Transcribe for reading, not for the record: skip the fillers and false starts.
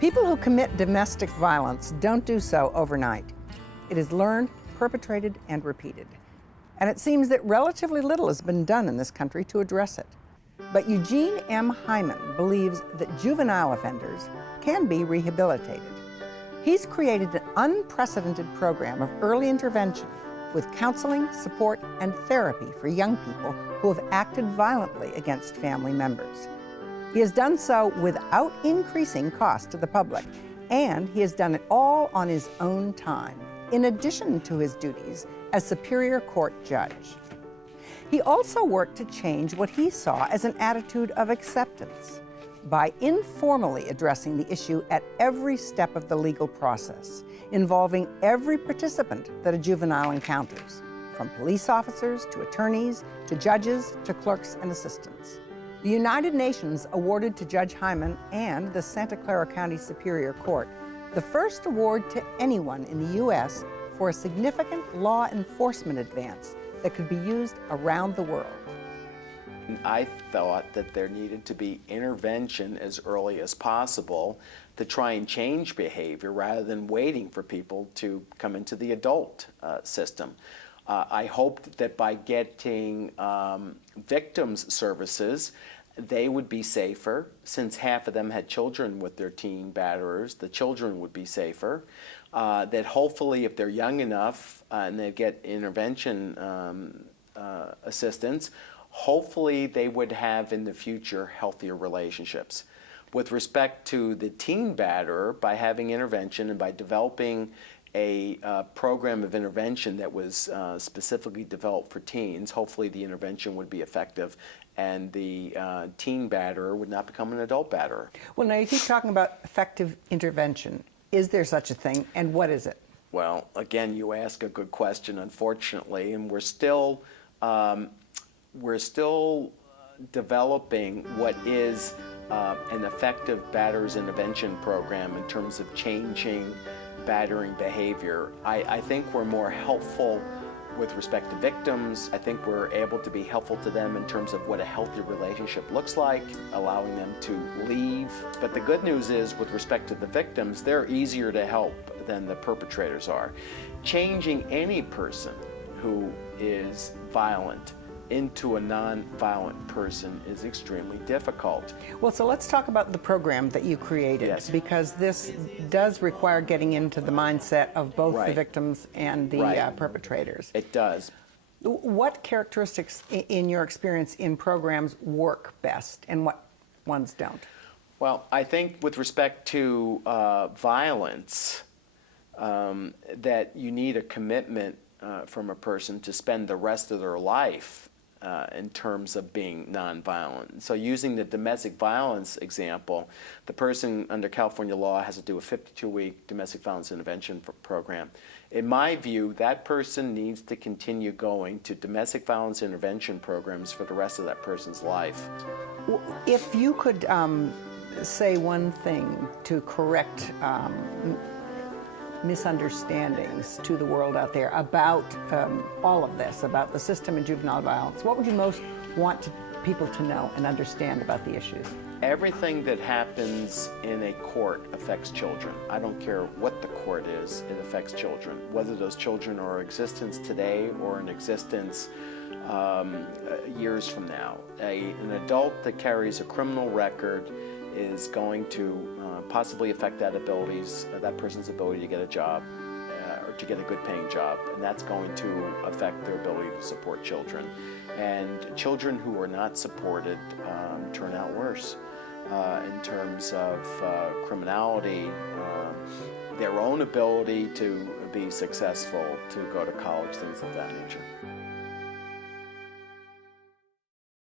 People who commit domestic violence don't do so overnight. It is learned, perpetrated, and repeated. And it seems that relatively little has been done in this country to address it. But Eugene M. Hyman believes that juvenile offenders can be rehabilitated. He's created an unprecedented program of early intervention with counseling, support, and therapy for young people who have acted violently against family members. He has done so without increasing cost to the public, and he has done it all on his own time, in addition to his duties as Superior Court judge. He also worked to change what he saw as an attitude of acceptance by informally addressing the issue at every step of the legal process, involving every participant that a juvenile encounters, from police officers to attorneys to judges to clerks and assistants. The United Nations awarded to Judge Hyman and the Santa Clara County Superior Court the first award to anyone in the U.S. for a significant law enforcement advance that could be used around the world. I thought that there needed to be intervention as early as possible to try and change behavior rather than waiting for people to come into the adult system. I hoped that by getting victims services, they would be safer. Since half of them had children with their teen batterers, the children would be safer. That hopefully if they're young enough and they get intervention assistance, hopefully they would have in the future healthier relationships. With respect to the teen batterer, by having intervention and by developing a program of intervention that was specifically developed for teens, hopefully the intervention would be effective and the teen batterer would not become an adult batterer. Well, now you keep talking about effective intervention. Is there such a thing, and what is it? Well, again, you ask a good question, unfortunately, and we're still developing what is an effective batterers intervention program in terms of changing battering behavior. I think we're more helpful with respect to victims. I think we're able to be helpful to them in terms of what a healthy relationship looks like, allowing them to leave. But the good news is, with respect to the victims, they're easier to help than the perpetrators are. Changing any person who is violent into a non-violent person is extremely difficult. Well, so let's talk about the program that you created, Yes. because this does require getting into the mindset of both the Right. victims and the Right. perpetrators. It does. What characteristics in your experience in programs work best and what ones don't? Well, I think with respect to violence, that you need a commitment from a person to spend the rest of their life in terms of being nonviolent. So using the domestic violence example, the person under California law has to do a 52-week domestic violence intervention program. In my view, that person needs to continue going to domestic violence intervention programs for the rest of that person's life. If you could say one thing to correct misunderstandings to the world out there about all of this, about the system and juvenile violence, what would you most want people to know and understand about the issues? Everything that happens in a court affects children. I don't care what the court is, it affects children. Whether those children are in existence today or in existence years from now. An adult that carries a criminal record is going to possibly affect that person's ability to get a job or to get a good paying job, and that's going to affect their ability to support children. And children who are not supported turn out worse in terms of criminality, their own ability to be successful, to go to college, things of that nature.